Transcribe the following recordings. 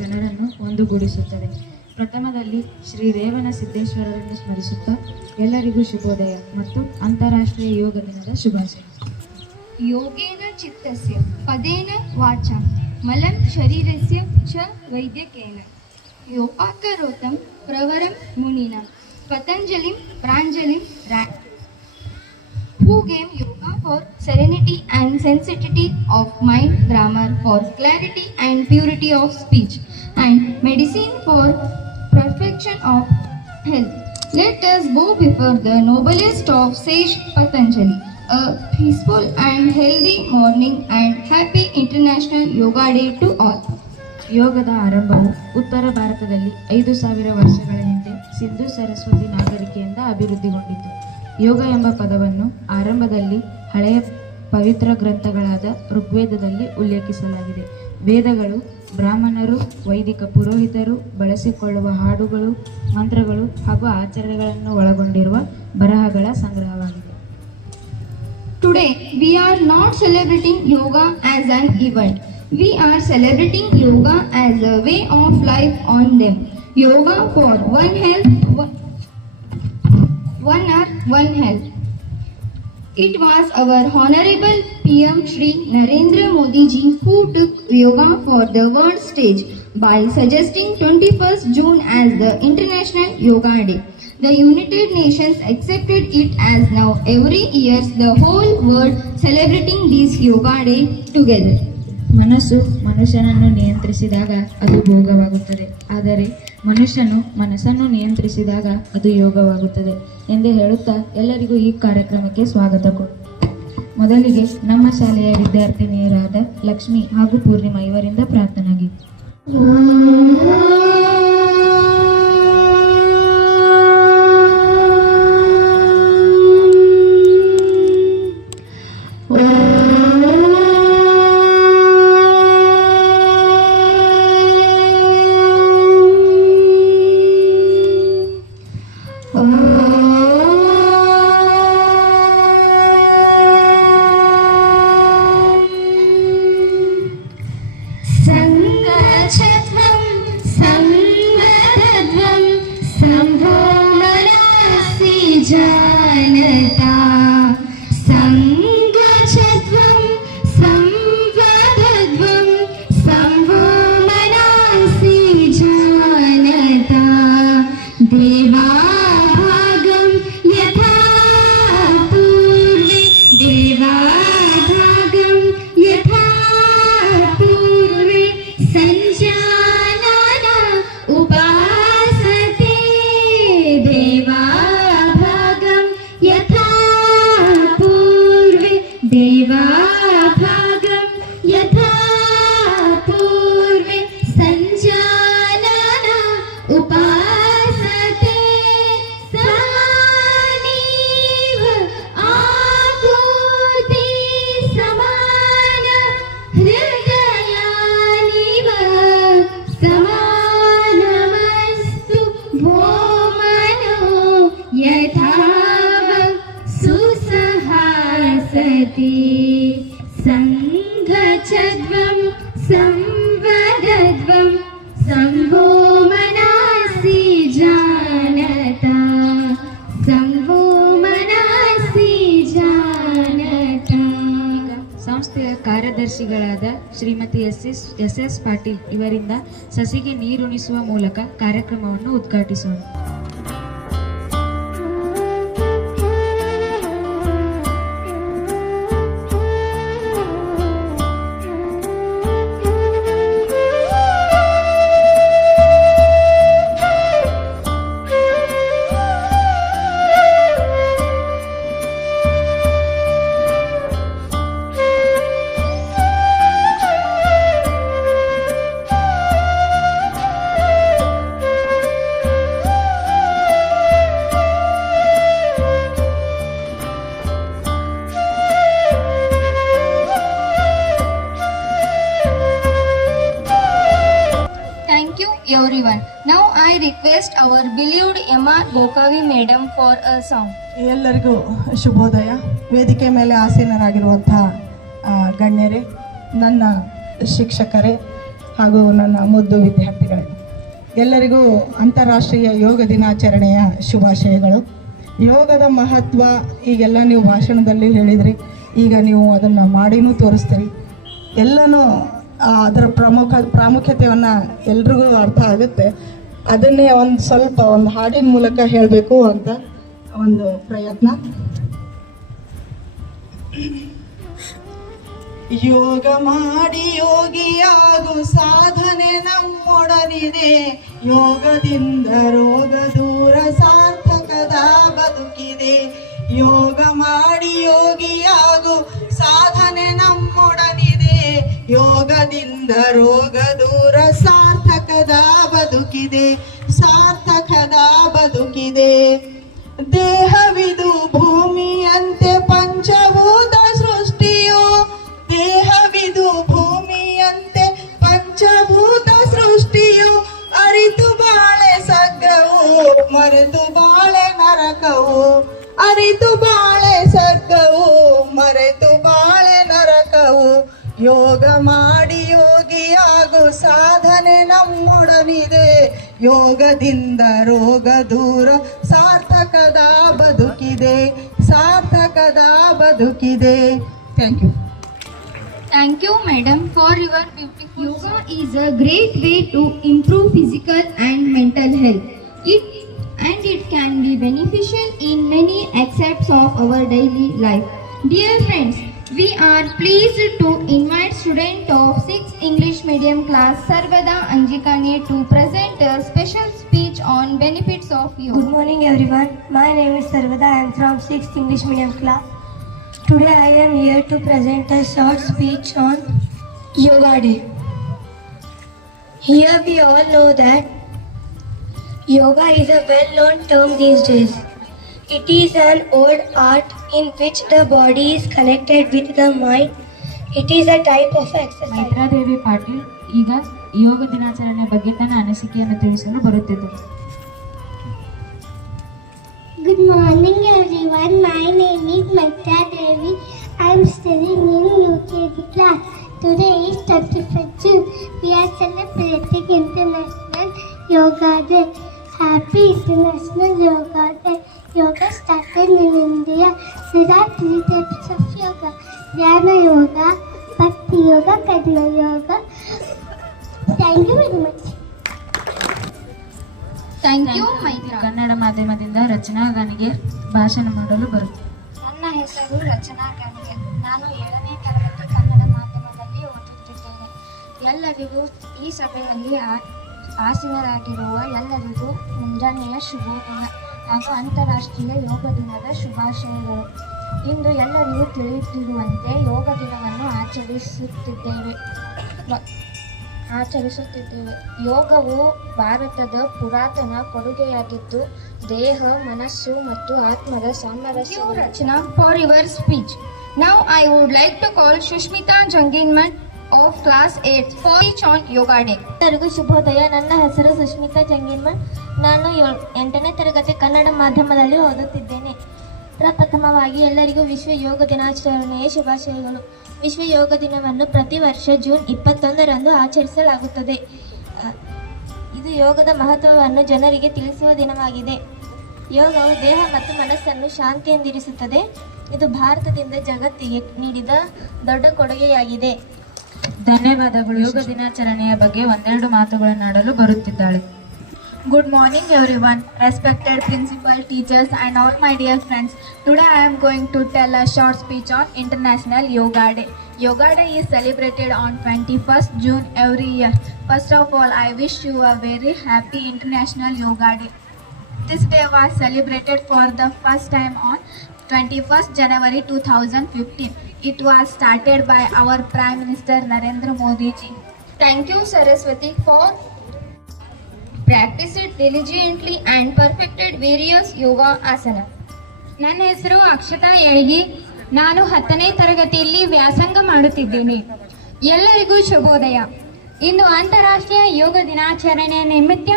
ಜನರನ್ನು ಒಂದುಗೂಡಿಸುತ್ತದೆ. ಪ್ರಥಮದಲ್ಲಿ ಶ್ರೀ ರೇವಣ ಸಿದ್ದೇಶ್ವರರನ್ನು ಸ್ಮರಿಸುತ್ತಾ ಎಲ್ಲರಿಗೂ ಶುಭೋದಯ ಮತ್ತು ಅಂತಾರಾಷ್ಟ್ರೀಯ ಯೋಗ ದಿನದ ಶುಭಾಶಯ. ಯೋಗೇನ ಚಿತ್ತಸ್ಯ ಪದೇನ ವಾಚಾ ಮಲಂ ಶರೀರಸ್ಯ ಚ ವೈದ್ಯಕೇನ ಯೋಪಾಕರೋತಂ ಪ್ರವರಂ ಮುನಿನಾ ಪತಂಜಲಿಂ ಪ್ರಾಂಜಲಿಂ who gave yoga for serenity and sensitivity of mind, grammar for clarity and purity of speech, and medicine for perfection of health. Let us bow before the noblest of sage Patanjali. A peaceful and healthy morning and happy International Yoga Day to all. ಯೋಗದ ಆರಂಭವು ಉತ್ತರ ಭಾರತದಲ್ಲಿ 5,000 ವರ್ಷಗಳ ಹಿಂದೆ ಸಿಂಧು ಸರಸ್ವತಿ ನಾಗರಿಕೆಯಿಂದ ಅಭಿವೃದ್ಧಿಗೊಂಡಿತು. ಯೋಗ ಎಂಬ ಪದವನ್ನು ಆರಂಭದಲ್ಲಿ ಹಳೆಯ ಪವಿತ್ರ ಗ್ರಂಥಗಳಾದ ಋಗ್ವೇದದಲ್ಲಿ ಉಲ್ಲೇಖಿಸಲಾಗಿದೆ. ವೇದಗಳು ಬ್ರಾಹ್ಮಣರು, ವೈದಿಕ ಪುರೋಹಿತರು ಬಳಸಿಕೊಳ್ಳುವ ಹಾಡುಗಳು, ಮಂತ್ರಗಳು ಹಾಗೂ ಆಚರಣೆಗಳನ್ನು ಒಳಗೊಂಡಿರುವ ಬರಹಗಳ ಸಂಗ್ರಹವಾಗಿದೆ. Today we are not celebrating yoga as an event. We are celebrating yoga as a way of life on them. Yoga for one health, one earth, one health. It was our Honorable PM Shri Narendra Modi ji who took yoga for the world stage by suggesting 21st June as the International Yoga Day. The United Nations accepted it as now every year the whole world celebrating this Yoga Day together. ಮನಸ್ಸು ಮನುಷ್ಯನನ್ನು ನಿಯಂತ್ರಿಸಿದಾಗ ಅದು ಭೋಗವಾಗುತ್ತದೆ, ಆದರೆ ಮನುಷ್ಯನು ಮನಸ್ಸನ್ನು ನಿಯಂತ್ರಿಸಿದಾಗ ಅದು ಯೋಗವಾಗುತ್ತದೆ ಎಂದು ಹೇಳುತ್ತಾ ಎಲ್ಲರಿಗೂ ಈ ಕಾರ್ಯಕ್ರಮಕ್ಕೆ ಸ್ವಾಗತ ಮೊದಲಿಗೆ ನಮ್ಮ ಶಾಲೆಯ ವಿದ್ಯಾರ್ಥಿನಿಯರಾದ ಲಕ್ಷ್ಮಿ ಹಾಗೂ ಪೂರ್ಣಿಮಾ ಇವರಿಂದ ಪ್ರಾರ್ಥನಾ ಗೀತೆ. जानता संगच्छत्वं संवदध्वं संभो मनासि जानता देवाभागं यथा पूर्वे देवाभागं यथा पूर्वे संजानना उपासते देवा देवाभागं यथा पूर्वे संजानना उपासते समानीव आकृति समान हृदयानिव समानमस्तु भो मनो यथा सुसहासति संगच्छध्वं संवदध्वं संभो मनासि जानता संभो मनासि जानता. ಸಂಸ್ಥೆಯ ಕಾರ್ಯದರ್ಶಿಗಳಾದ ಶ್ರೀಮತಿ ಎಸ್ ಪಾಟೀಲ್ ಇವರಿಂದ ಸಸಿಗೆ ನೀರುಣಿಸುವ ಮೂಲಕ ಕಾರ್ಯಕ್ರಮವನ್ನು ಉದ್ಘಾಟಿಸೋಣ. Everyone. Now I request our beloved M.R. Gokavi madam for a song. ಎಲ್ಲರಿಗೂ ಶುಭೋದಯ. ವೇದಿಕೆ ಮೇಲೆ ಆಸೀನರಾಗಿರುವಂತಹ ಗಣ್ಯರೇ, ನನ್ನ ಶಿಕ್ಷಕರೇ, ಹಾಗೂ ನನ್ನ ಮುದ್ದು ವಿದ್ಯಾರ್ಥಿಗಳೇ, ಎಲ್ಲರಿಗೂ ಅಂತಾರಾಷ್ಟ್ರೀಯ ಯೋಗ ದಿನಾಚರಣೆಯ ಶುಭಾಶಯಗಳು. ಯೋಗದ ಮಹತ್ವ ಈಗೆಲ್ಲ ನೀವು ಭಾಷಣದಲ್ಲಿ ಹೇಳಿದ್ರಿ, ಈಗ ನೀವು ಅದನ್ನು ಮಾಡಿನೂ ತೋರಿಸ್ತೀರಿ. ಎಲ್ಲನೂ ಅದರ ಪ್ರಾಮುಖ್ಯತೆಯನ್ನು ಎಲ್ರಿಗೂ ಅರ್ಥ ಆಗುತ್ತೆ. ಅದನ್ನೇ ಒಂದು ಹಾಡಿನ ಮೂಲಕ ಹೇಳಬೇಕು ಅಂತ ಒಂದು ಪ್ರಯತ್ನ. ಯೋಗ ಮಾಡಿ ಯೋಗಿಯಾಗು ಸಾಧನೆ ನಮ್ಮೊಡನಿದೆ, ಯೋಗದಿಂದ ರೋಗ ದೂರ ಸಾರ್ಥಕದ ಬದುಕಿದೆ. ಯೋಗ ಮಾಡಿ ಯೋಗಿಯಾಗು ಸಾಧನೆ ನಮ್ಮೊಡನಿದೆ, ಯೋಗದಿಂದ ರೋಗ ದೂರ ಸಾರ್ಥಕದ ಬದುಕಿದೆ, ಸಾರ್ಥಕದ ಬದುಕಿದೆ. ದೇಹವಿದು ಭೂಮಿಯಂತೆ ಪಂಚಭೂತ ಸೃಷ್ಟಿಯು, ದೇಹವಿದು ಭೂಮಿಯಂತೆ ಪಂಚಭೂತ ಸೃಷ್ಟಿಯು. ಅರಿತು ಬಾಳೆ ಸಗ್ಗವು, ಮರೆತು ಬಾಳೆ ನರಕವು. ಅರಿತು ಬಾಳೆ ಸಗ್ಗವು, ಮರೆತು ಬಾಳೆ ನರಕವು. ಯೋಗ ಮಾಡಿ ಯೋಗಿಯಾಗು ಸಾಧನೆ ನಮ್ಮೊಡನಿದೆ, ಯೋಗದಿಂದ ರೋಗ ದೂರ ಸಾರ್ಥಕದ ಬದುಕಿದೆ, ಸಾರ್ಥಕದ ಬದುಕಿದೆ. Thank you. Thank you, madam, for your beautiful. Yoga is a great way to improve physical and mental health. It can be beneficial in many aspects of our daily life. Dear friends, we are pleased to invite student of 6th English medium class Sarvada Anjikane to present a special speech on benefits of yoga. Good morning everyone. My name is Sarvada. I am from 6th English medium class. Today I am here to present a short speech on Yoga Day. Here we all know that yoga is a well-known term these days. It is an old art in which the body is connected with the mind. It is a type of exercise. Maitradevi Patil ಈಗ ಯೋಗ ದಿನಾಚರಣೆ ಬಗ್ಗೆ ತನ್ನ ಅನಿಸಿಕೆಯನ್ನು ತಿಳಿಸಲು ಬರುತ್ತಿದ್ದರು. Good morning everyone. My name is Maitra Devi. I am studying in UKG class. Today is 31st June. We are celebrating International Yoga Day. Happy International Yoga Day. Yoga started in India. There are 3 types of yoga: Dhyana Yoga, Bhakti Yoga, Karma Yoga. Thank you very much. Thank you, Maitra. Kannada ಮಾಧ್ಯಮದಿಂದ ರಚನಾ ಗಾನಿಗೆ ಭಾಷಣ ಮಾಡಲು ಬರುತ್ತದೆ. ನನ್ನ ಹೆಸರು ರಚನಾ ಗಾನಿಗೆ. ನಾನು 7ನೇ ತರಗತಿ ಕನ್ನಡ ಮಾಧ್ಯಮದಲ್ಲಿ ಓದುತ್ತಿದ್ದೇನೆ. ಎಲ್ಲರಿಗೂ ಈ ಸಭೆಯಲ್ಲಿ ಆಸೀನರಾಗಿರುವ ಎಲ್ಲರಿಗೂ ಮುಂಜಾನೆಯ ಶುಭೋದಯ ಹಾಗೂ ಅಂತಾರಾಷ್ಟ್ರೀಯ ಯೋಗ ದಿನದ ಶುಭಾಶಯಗಳು. ಇಂದು ಎಲ್ಲರಿಗೂ ತಿಳಿಯುತ್ತಿರುವಂತೆ ಯೋಗ ದಿನವನ್ನು ಆಚರಿಸುತ್ತಿದ್ದೇವೆ. ಯೋಗವು ಭಾರತದ ಪುರಾತನ ಕೊಡುಗೆಯಾಗಿದ್ದು ದೇಹ, ಮನಸ್ಸು ಮತ್ತು ಆತ್ಮದ ಸಾಮರಸ್ಯ. Rachana, for your speech. Now I would like to call Shushmita Janginman of class 8 for speech on Yoga Day. ಎಲ್ಲರಿಗೂ ಶುಭೋದಯ. ನನ್ನ ಹೆಸರು ಸುಷ್ಮಿತಾ ಜಂಗಿನ್ಮನ್. ನಾನು 8ನೇ ತರಗತಿ ಕನ್ನಡ ಮಾಧ್ಯಮದಲ್ಲಿ ಓದುತ್ತಿದ್ದೇನೆ. ಪ್ರಪ್ರಥಮವಾಗಿ ಎಲ್ಲರಿಗೂ ವಿಶ್ವ ಯೋಗ ದಿನಾಚರಣೆಯ ಶುಭಾಶಯಗಳು. ವಿಶ್ವ ಯೋಗ ದಿನವನ್ನು ಪ್ರತಿ ವರ್ಷ ಜೂನ್ 21ರಂದು ಆಚರಿಸಲಾಗುತ್ತದೆ. ಇದು ಯೋಗದ ಮಹತ್ವವನ್ನು ಜನರಿಗೆ ತಿಳಿಸುವ ದಿನವಾಗಿದೆ. ಯೋಗವು ದೇಹ ಮತ್ತು ಮನಸ್ಸನ್ನು ಶಾಂತಿಯಿಂದಿರಿಸುತ್ತದೆ. ಇದು ಭಾರತದಿಂದ ಜಗತ್ತಿಗೆ ನೀಡಿದ ದೊಡ್ಡ ಕೊಡುಗೆಯಾಗಿದೆ. ಧನ್ಯವಾದಗಳು. ಯೋಗ ದಿನಾಚರಣೆಯ ಬಗ್ಗೆ ಒಂದೆರಡು ಮಾತುಗಳನ್ನಾಡಲು ಬರುತ್ತಿದ್ದಾಳೆ. Good morning everyone, respected principal, teachers and all my dear friends. Today I am going to tell a short speech on International Yoga Day. Yoga Day is celebrated on 21st June every year. First of all, I wish you a very happy International Yoga Day. This day was celebrated for the first time on 21st January 2015. It was started by our Prime Minister Narendra Modi ji. Thank you, Saraswati, for practiced diligently and perfected various yoga asana. ನನ್ನ ಹೆಸರು ಅಕ್ಷತಾ ಯಳಗಿ. ನಾನು 10ನೇ ತರಗತಿಯಲ್ಲಿ ವ್ಯಾಸಂಗ ಮಾಡುತ್ತಿದ್ದೇನೆ. ಎಲ್ಲರಿಗೂ ಶುಭೋದಯ. ಇಂದು ಅಂತಾರಾಷ್ಟ್ರೀಯ ಯೋಗ ದಿನಾಚರಣೆಯ ನಿಮಿತ್ತ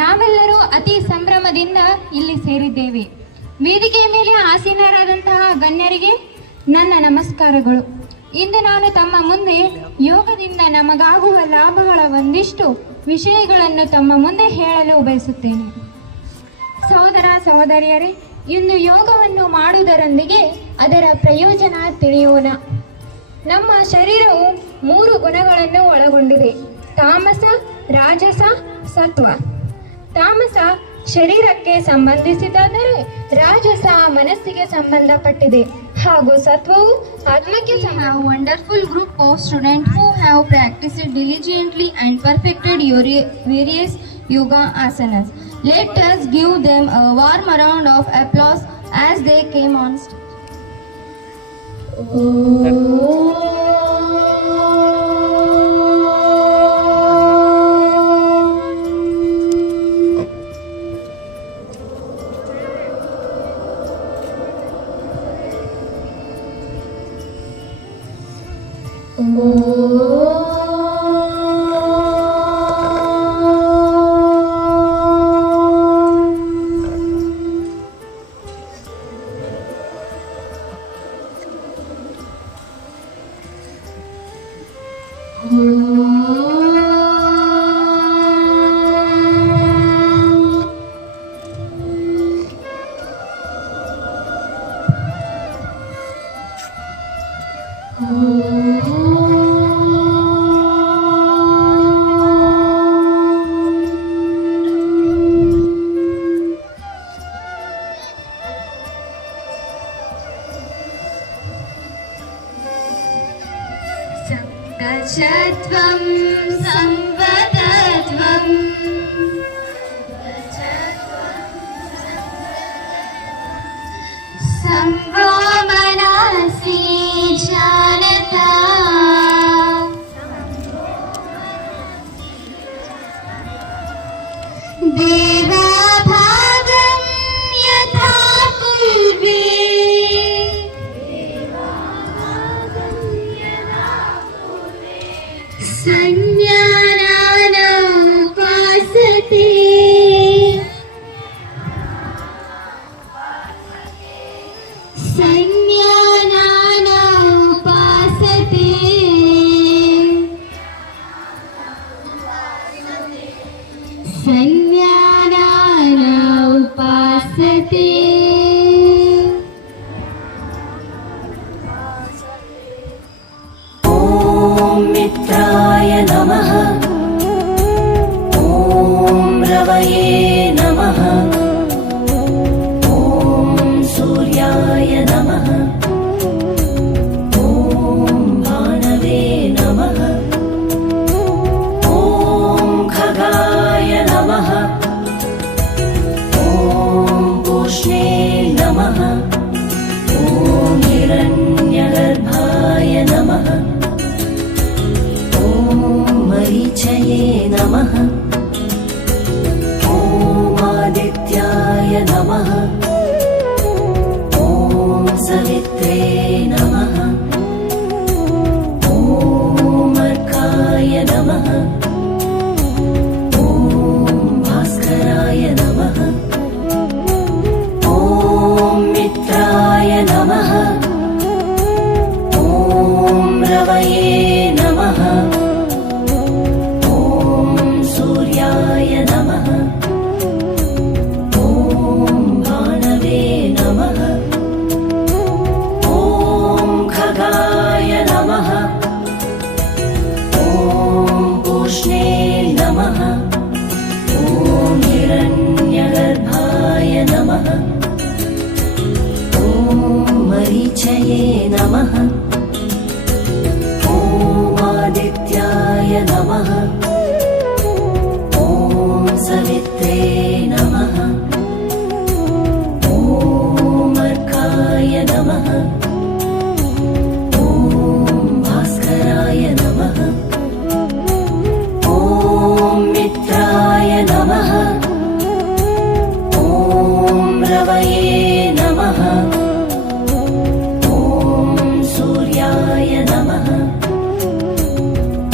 ನಾವೆಲ್ಲರೂ ಅತಿ ಸಂಭ್ರಮದಿಂದ ಇಲ್ಲಿ ಸೇರಿದ್ದೇವೆ. ವೇದಿಕೆಯ ಮೇಲೆ ಆಸೀನರಾದಂತಹ ಗಣ್ಯರಿಗೆ ನನ್ನ ನಮಸ್ಕಾರಗಳು. ಇಂದು ನಾನು ತಮ್ಮ ಮುಂದೆ ಯೋಗದಿಂದ ನಮಗಾಗುವ ಲಾಭಗಳ ಒಂದಿಷ್ಟು ವಿಷಯಗಳನ್ನು ತಮ್ಮ ಮುಂದೆ ಹೇಳಲು ಬಯಸುತ್ತೇನೆ. ಸಹೋದರ ಸಹೋದರಿಯರೇ, ಇಂದು ಯೋಗವನ್ನು ಮಾಡುವುದರೊಂದಿಗೆ ಅದರ ಪ್ರಯೋಜನ ತಿಳಿಯೋಣ. ನಮ್ಮ ಶರೀರವು 3 ಗುಣಗಳನ್ನು ಒಳಗೊಂಡಿದೆ: ತಾಮಸ, ರಾಜಸ, ಸತ್ವ. ತಾಮಸ ಶರೀರಕ್ಕೆ ಸಂಬಂಧಿಸಿದಾದರೆ ರಾಜಸ ಮನಸ್ಸಿಗೆ ಸಂಬಂಧಪಟ್ಟಿದೆ ಹಾಗೂ ಸತ್ವವು ಆತ್ಮಕ್ಕೆ A wonderful group of students who have practiced diligently and perfected various yoga asanas. Let us give them a warm round of applause as they came on stage. संगच्छत्वं संवदत्वं संभो मनसि जानता देवाभागं यथा कुर्वे संज्ञानानुपासते संज्ञानानुपासते संज्ञानानुपासते मित्राय नमः। ॐ रवये नमः। ॐ सूर्याय नमः। ॐ भानवे नमः। ॐ खगाय नमः। ॐ पूष्णे नमः। ॐ हिरण्यगर्भाय नमः। मरीचये नमः। ॐ आदित्याय नमः। ॐ सवित्रे नमः। ॐ अर्काय नमः। ॐ भास्कराय नमः। ॐ मित्राय नमः। ॐ रवये नमः। सूर्याय नमः। ॐ भानवे नमः। ॐ खगाय नमः। ॐ पूष्णे नमः। ॐ हिरण्यगर्भाय नमः। ॐ मरीचये नमः। ॐ आदित्याय नमः। सवित्रे नमः। ॐ अर्काय नमः। ॐ भास्कराय नमः। ॐ मित्राय नमः। ॐ रवये नमः। ॐ सूर्याय नमः।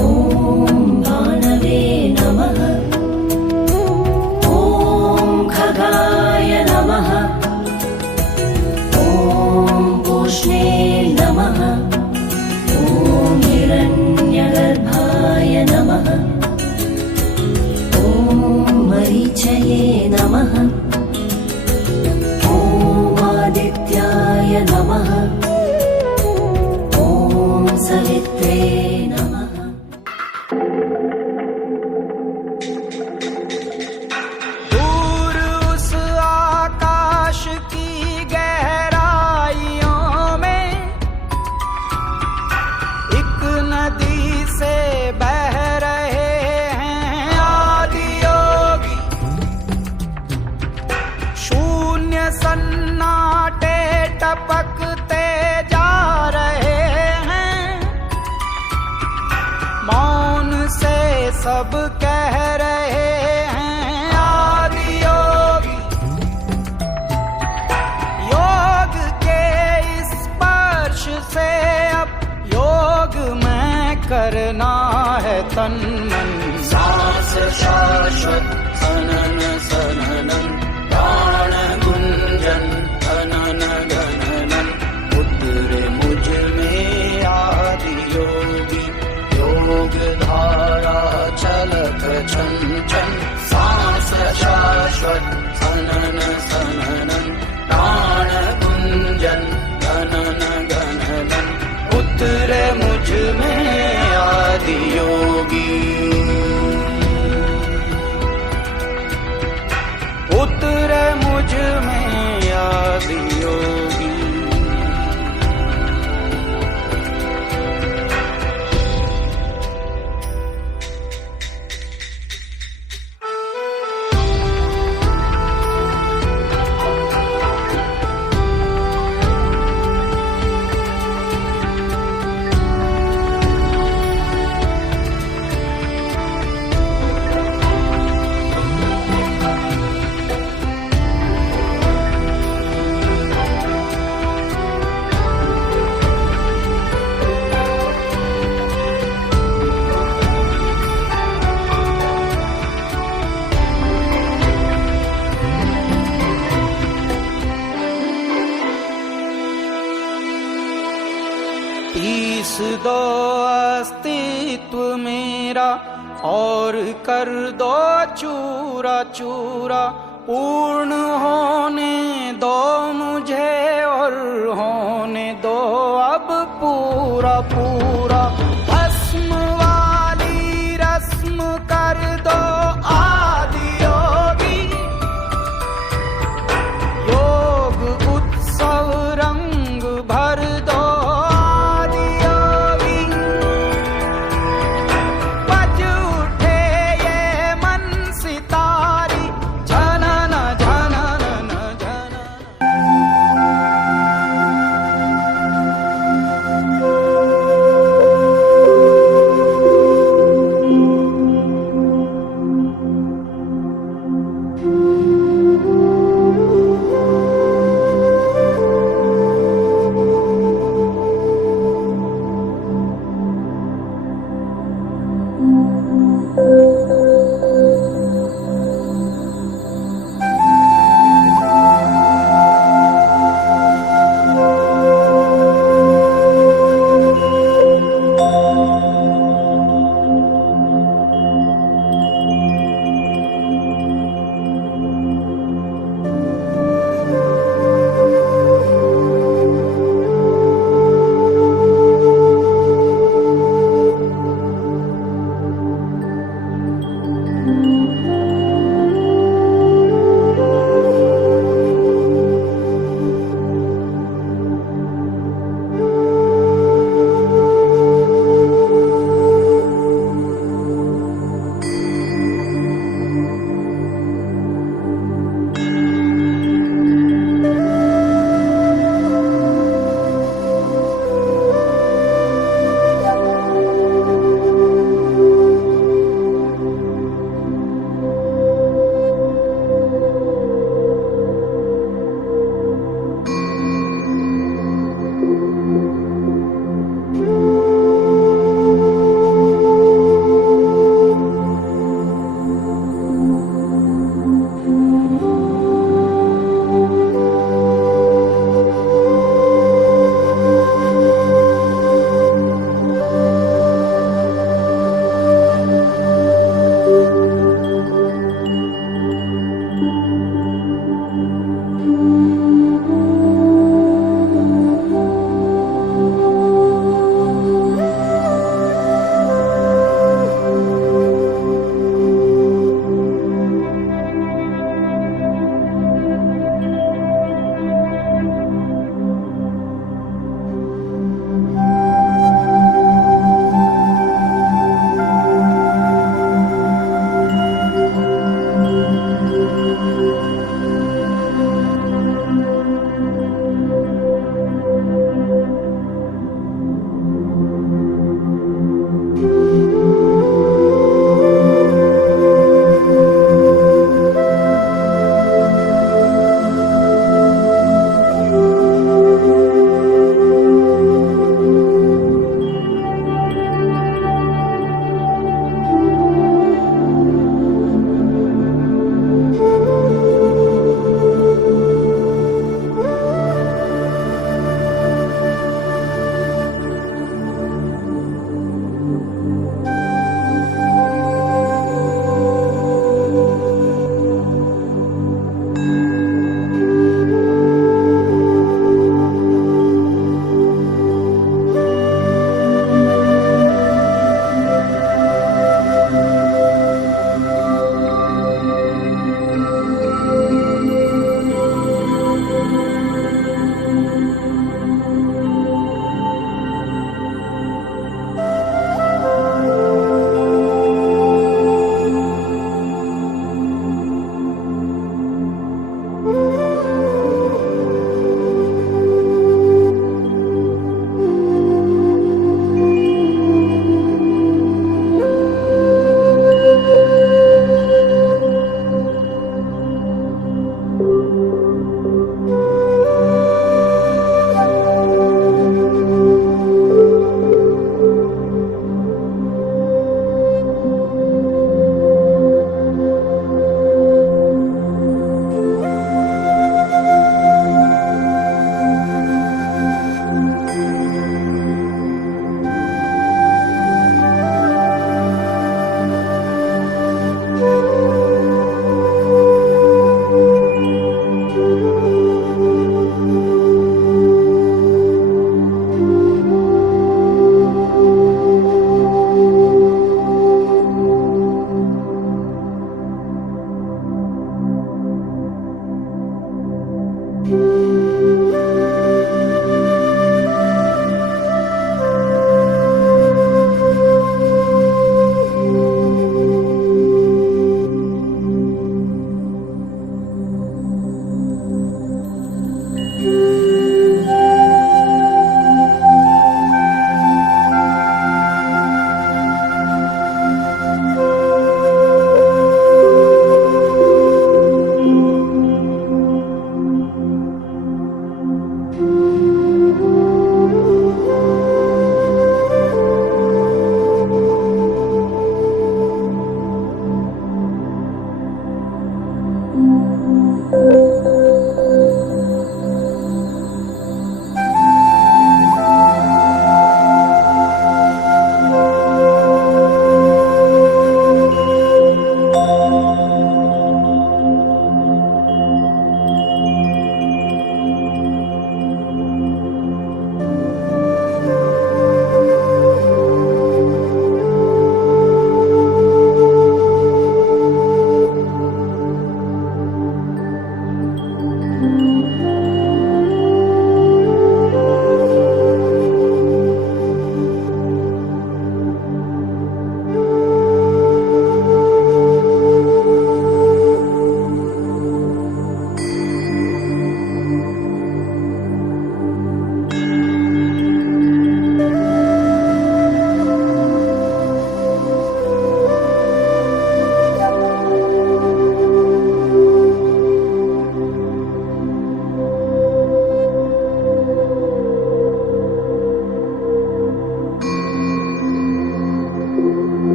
ॐ भानवे नमः। खगाय नमः। ॐ नमः ॐ मरीचये नमः ॐ आदित्याय नमः ॐ सवित्रे नमः। दूर उस आकाश की गहराइयों में एक नदी से बह रहे हैं आदि योगी। शून्य सन्नाटे टपकते जा रहे हैं, मौन से सब कह रहे हैं आदि योगी। योग के इस स्पर्श से अब योग में करना है तन मन। सांस शाश्वत सनन सननन प्राण गुंजन अनन गणनन उतरे मुझ में आदि योगी। योग धारा चलत छन छन सांस शाश्वत सनन सननन प्राण गुंजन गणन गणनन उतरे मुझ में आदि योगी। उतरे मुझ में आदि योगी। पीस दो अस्तित्व मेरा और कर दो चूरा चूरा। पूर्ण होने दो मुझे और होने दो अब पूरा पूरा। भस्म वाली रस्म कर दो आदि योगी। योग उत्सव रंग भर दो आदि योगी। बज उठे ये मन सितारी झनन झनन झनन।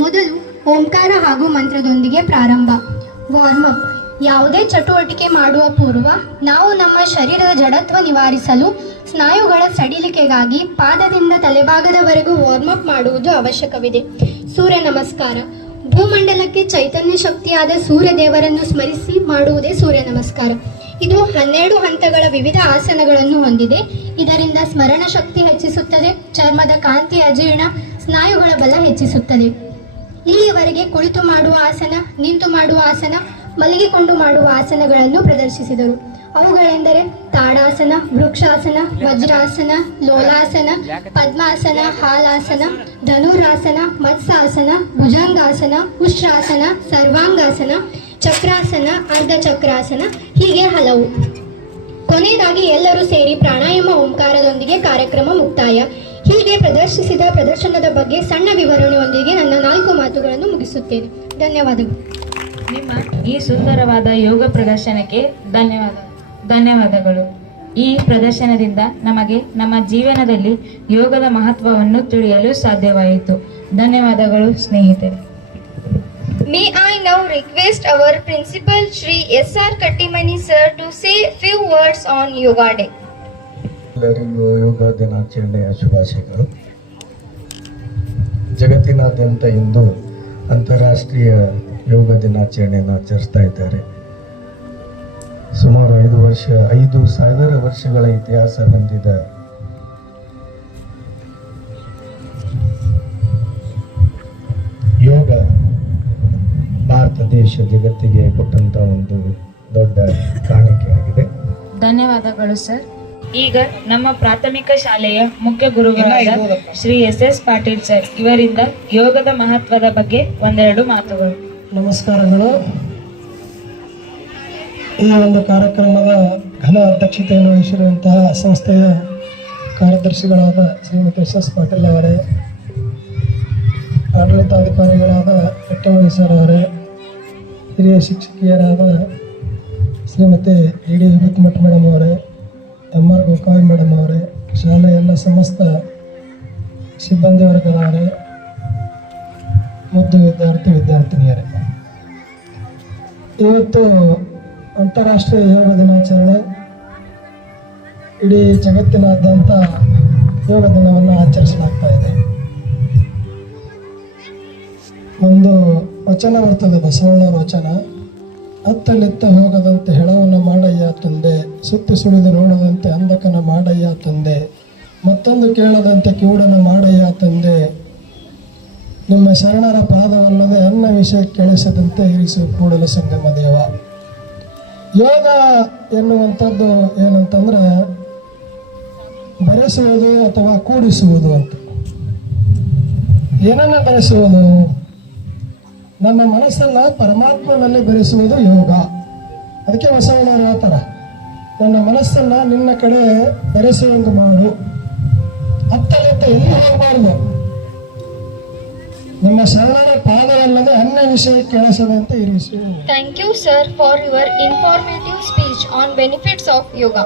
ಮೊದಲು ಓಂಕಾರ ಹಾಗೂ ಮಂತ್ರದೊಂದಿಗೆ ಪ್ರಾರಂಭ. ವಾರ್ಮಪ್. ಯಾವುದೇ ಚಟುವಟಿಕೆ ಮಾಡುವ ಪೂರ್ವ ನಾವು ನಮ್ಮ ಶರೀರದ ಜಡತ್ವ ನಿವಾರಿಸಲು ಸ್ನಾಯುಗಳ ಸಡಿಲಿಕೆಗಾಗಿ ಪಾದದಿಂದ ತಲೆಭಾಗದವರೆಗೂ ವಾರ್ಮಪ್ ಮಾಡುವುದು ಅವಶ್ಯಕವಿದೆ. ಸೂರ್ಯ ನಮಸ್ಕಾರ. ಭೂಮಂಡಲಕ್ಕೆ ಚೈತನ್ಯ ಶಕ್ತಿಯಾದ ಸೂರ್ಯ ದೇವರನ್ನು ಸ್ಮರಿಸಿ ಮಾಡುವುದೇ ಸೂರ್ಯ ನಮಸ್ಕಾರ. ಇದು 12 ಹಂತಗಳ ವಿವಿಧ ಆಸನಗಳನ್ನು ಹೊಂದಿದೆ. ಇದರಿಂದ ಸ್ಮರಣ ಶಕ್ತಿ ಹೆಚ್ಚಿಸುತ್ತದೆ, ಚರ್ಮದ ಕಾಂತಿ ಅಜೀರ್ಣ, ಸ್ನಾಯುಗಳ ಬಲ ಹೆಚ್ಚಿಸುತ್ತದೆ. ಇಲ್ಲಿಯವರೆಗೆ ಕುಳಿತು ಮಾಡುವ ಆಸನ, ನಿಂತು ಮಾಡುವ ಆಸನ, ಮಲಗಿಕೊಂಡು ಮಾಡುವ ಆಸನಗಳನ್ನು ಪ್ರದರ್ಶಿಸಿದರು. ಅವುಗಳೆಂದರೆ ತಾಡಾಸನ, ವೃಕ್ಷಾಸನ, ವಜ್ರಾಸನ, ಲೋಲಾಸನ, ಪದ್ಮಾಸನ, ಹಾಲಾಸನ, ಧನುರಾಸನ, ಮತ್ಸಾಸನ, ಭುಜಂಗಾಸನ, ಉಷ್ಟ್ರಾಸನ, ಸರ್ವಾಂಗಾಸನ, ಚಕ್ರಾಸನ, ಅರ್ಧಚಕ್ರಾಸನ, ಹೀಗೆ ಹಲವು. ಕೊನೆಯದಾಗಿ ಎಲ್ಲರೂ ಸೇರಿ ಪ್ರಾಣಾಯಾಮ ಓಂಕಾರದೊಂದಿಗೆ ಕಾರ್ಯಕ್ರಮ ಮುಕ್ತಾಯ. ಹೀಗೆ ಪ್ರದರ್ಶಿಸಿದ ಪ್ರದರ್ಶನದ ಬಗ್ಗೆ ಸಣ್ಣ ವಿವರಣೆಯೊಂದಿಗೆ ನನ್ನ 4 ಮಾತುಗಳನ್ನು ಮುಗಿಸುತ್ತೇನೆ. ಧನ್ಯವಾದಗಳು. ನಿಮ್ಮ ಈ ಸುಂದರವಾದ ಯೋಗ ಪ್ರದರ್ಶನಕ್ಕೆ ಧನ್ಯವಾದಗಳು. ಈ ಪ್ರದರ್ಶನದಿಂದ ನಮಗೆ ನಮ್ಮ ಜೀವನದಲ್ಲಿ ಯೋಗದ ಮಹತ್ವವನ್ನು ತಿಳಿಯಲು ಸಾಧ್ಯವಾಯಿತು. ಧನ್ಯವಾದಗಳು ಸ್ನೇಹಿತರೆ. May I now request our principal Shri S.R. Kattimani sir to say few words on Yoga Day. ಎಲ್ಲರಿಗೂ ಯೋಗ ದಿನಾಚರಣೆಯ ಶುಭಾಶಯಗಳು. ಜಗತ್ತಿನಾದ್ಯಂತ ಇಂದು ಅಂತಾರಾಷ್ಟ್ರೀಯ ಯೋಗ ದಿನಾಚರಣೆಯನ್ನು ಆಚರಿಸ್ತಾ ಇದ್ದಾರೆ. ಸುಮಾರು 5,000 ವರ್ಷಗಳ ಇತಿಹಾಸ ಹೊಂದಿದ ಯೋಗ ಭಾರತ ದೇಶ ಜಗತ್ತಿಗೆ ಕೊಟ್ಟಂತ ಒಂದು ದೊಡ್ಡ ಕಾಣಿಕೆಯಾಗಿದೆ. ಧನ್ಯವಾದಗಳು ಸರ್. ಈಗ ನಮ್ಮ ಪ್ರಾಥಮಿಕ ಶಾಲೆಯ ಮುಖ್ಯ ಗುರುಗಳಾದ ಶ್ರೀ S.S. ಪಾಟೀಲ್ ಸರ್ ಇವರಿಂದ ಯೋಗದ ಮಹತ್ವದ ಬಗ್ಗೆ ಒಂದೆರಡು ಮಾತುಗಳು. ನಮಸ್ಕಾರಗಳು. ಈ ಒಂದು ಕಾರ್ಯಕ್ರಮದ ಘನ ಅಧ್ಯಕ್ಷತೆಯನ್ನು ವಹಿಸಿರುವಂತಹ ಸಂಸ್ಥೆಯ ಕಾರ್ಯದರ್ಶಿಗಳಾದ ಶ್ರೀಮತಿ S.S. ಪಾಟೀಲ್ ಅವರೇ, ಆಡಳಿತಾಧಿಕಾರಿಗಳಾದ ಎಟ್ಟಮಡಿ ಸರ್ ಅವರೇ, ಹಿರಿಯ ಶಿಕ್ಷಕಿಯರಾದ ಶ್ರೀಮತಿ E.D. ವಿಭೂತಿಮಠ್ ಮೇಡಮ್ ಅವರೇ, M.R. ಗೋಕಾವಿ ಮೇಡಮ್ ಅವರೇ, ಶಾಲೆಯ ಎಲ್ಲ ಸಮಸ್ತ ಸಿಬ್ಬಂದಿ ವರ್ಗದವರೇ, ಮುದ್ದು ವಿದ್ಯಾರ್ಥಿನಿಯರೇ, ಇವತ್ತು ಅಂತಾರಾಷ್ಟ್ರೀಯ ಯೋಗ ದಿನಾಚರಣೆ. ಇಡೀ ಜಗತ್ತಿನಾದ್ಯಂತ ಯೋಗ ದಿನವನ್ನು ಆಚರಿಸಲಾಗ್ತಾ ಇದೆ. ಒಂದು ವಚನ ಬರ್ತದೆ, ಬಸವಣ್ಣವರ ವಚನ, ಅತ್ತಲಿತ್ತ ಹೋಗದಂತೆ ಹೆಳವನ್ನು ಮಾಡಯ್ಯ ತಂದೆ, ಸುತ್ತಿ ಸುಳಿದು ನೋಡದಂತೆ ಅಂಧಕನ ಮಾಡಯ್ಯ ತಂದೆ, ಮತ್ತೊಂದು ಕೇಳದಂತೆ ಕಿವುಡನ ಮಾಡಯ್ಯ ತಂದೆ, ನಿಮ್ಮ ಶರಣರ ಪಾದವಲ್ಲದೆ ಅನ್ನ ವಿಷಯ ಕೇಳಿಸದಂತೆ ಇರಿಸು ಕೂಡಲ ಸಂಗಮ ದೇವ. ಯೋಗ ಎನ್ನುವಂಥದ್ದು ಏನಂತಂದ್ರೆ ಬೆರೆಸುವುದು ಅಥವಾ ಕೂಡಿಸುವುದು ಅಂತ. ಏನನ್ನ ಬೆರೆಸುವುದು? ನಮ್ಮ ಮನಸ್ಸನ್ನ ಪರಮಾತ್ಮನಲ್ಲಿ ಬೆರೆಸುವುದು ಯೋಗ. ಅದಕ್ಕೆ ಬಸವಣ್ಣವರು ಹೇಳ್ತಾರೆ, ನನ್ನ ಮನಸ್ಸನ್ನ ನಿನ್ನ ಕಡೆ ಬೆರೆಸುವಂಗೆ ಮಾಡು, ಅತ್ತಲಿತ್ತ ಎಲ್ಲಿ ಹೋಗಬಾರ್ದು, ನಿಮ್ಮ ಶರಣರ ಪಾದವಲ್ಲದೆ ಅನ್ಯ ವಿಷಯ ಕೇಳಿಸದಂತೆ ಇರಿಸು. Thank you sir for your informative speech on benefits of yoga.